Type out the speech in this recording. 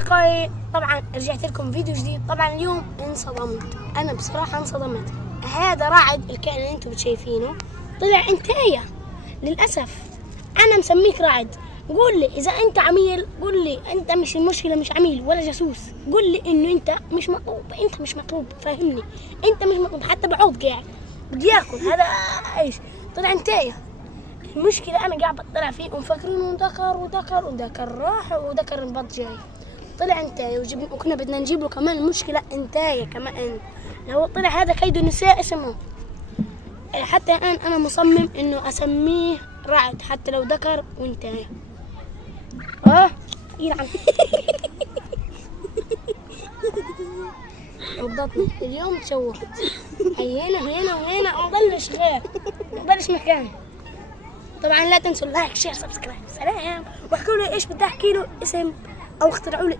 أصدقائي طبعا رجعت لكم فيديو جديد. طبعا اليوم انصدمت، أنا بصراحة انصدمت. هذا رعد الكائن اللي انتم بتشايفينه طلع انتايه للأسف. أنا مسميك رعد، قول لي إذا أنت عميل، قول لي أنت مش المشكلة، مش عميل ولا جاسوس، قول لي إنه أنت مش مطلوب، أنت مش مطلوب، فاهمني؟ أنت مش مطلوب، حتى بعوض قاعد بدي ياكل هذا إيش؟ طلع انتايه. المشكلة أنا قاعد بطلع فيه ومفكرينه ذكر راح وذكر انبط جاي، طلع انتايه وكنا بدنا نجيب له كمان. المشكلة انتايه كمان، لو طلع هذا كيد النساء اسمه. حتى الآن أنا مصمم إنه أسميه رعد حتى لو ذكر وانتايه. يلعن وضطني اليوم تشوهت. هنا نبلش غير، نبلش مكان. طبعا لا تنسوا اللايك شير سبسكرايب. سلام. واحكوا لي ايش بدي احكي له اسم او اخترعوا لي